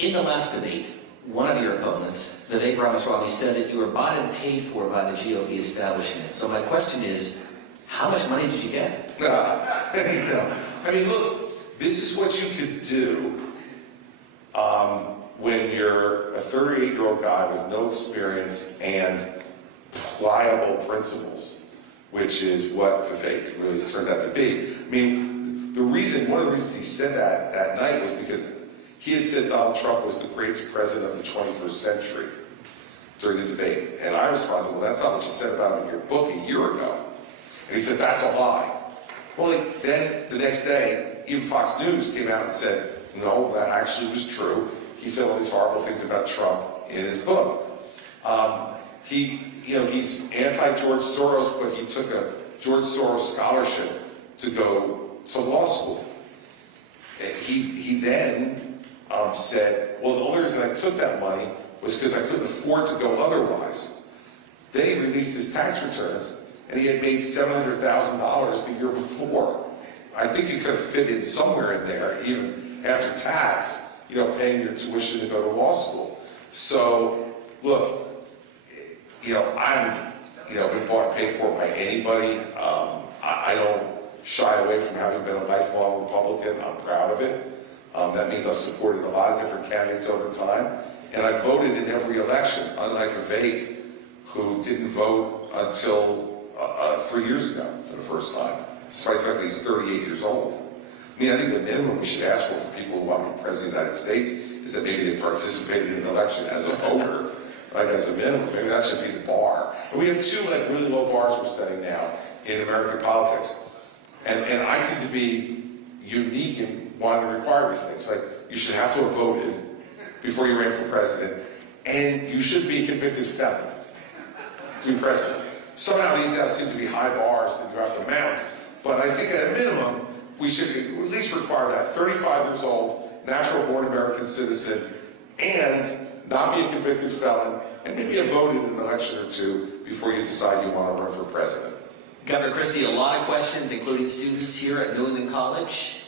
In the last debate, one of your opponents, Vivek Ramaswamy, said that you were bought and paid for by the GOP establishment. So my question is, how much money did you get? I mean, look, this is what you could do when you're a 38-year-old guy with no experience and pliable principles, which is what Vivek really has turned out to be. I mean, one of the reasons he said that night was because he had said Donald Trump was the greatest president of the 21st century during the debate. And I responded, well, that's not what you said about him in your book a year ago. And he said, that's a lie. Well, then the next day, even Fox News came out and said, no, that actually was true. He said all these horrible things about Trump in his book. He's anti-George Soros, but he took a George Soros scholarship to go to law school. And he then said, well, the only reason I took that money was because I couldn't afford to go otherwise. Then he released his tax returns, and he had made $700,000 the year before. I think you could have fit in somewhere in there, even after tax, paying your tuition to go to law school. So, look, I'm, been bought and paid for by anybody. I don't shy away from having been a lifelong Republican. I'm proud of it. That means I've supported a lot of different candidates over time. And I voted in every election, unlike Vivek, who didn't vote until 3 years ago for the first time, despite the fact that he's 38 years old. I mean, I think the minimum we should ask for people who want to be president of the United States is that maybe they participated in an election as a voter, like as a minimum. Maybe that should be the bar. And we have two really low bars we're setting now in American politics. And I seem to be unique in wanting to require these things. Like, you should have to have voted before you ran for president, and you should be a convicted felon to be president. Somehow these now seem to be high bars that you have to mount. But I think at a minimum, we should at least require that 35 years old, natural-born American citizen, and not be a convicted felon, and maybe have voted in an election or two before you decide you want to run for president. Governor Christie, a lot of questions, including students here at New England College.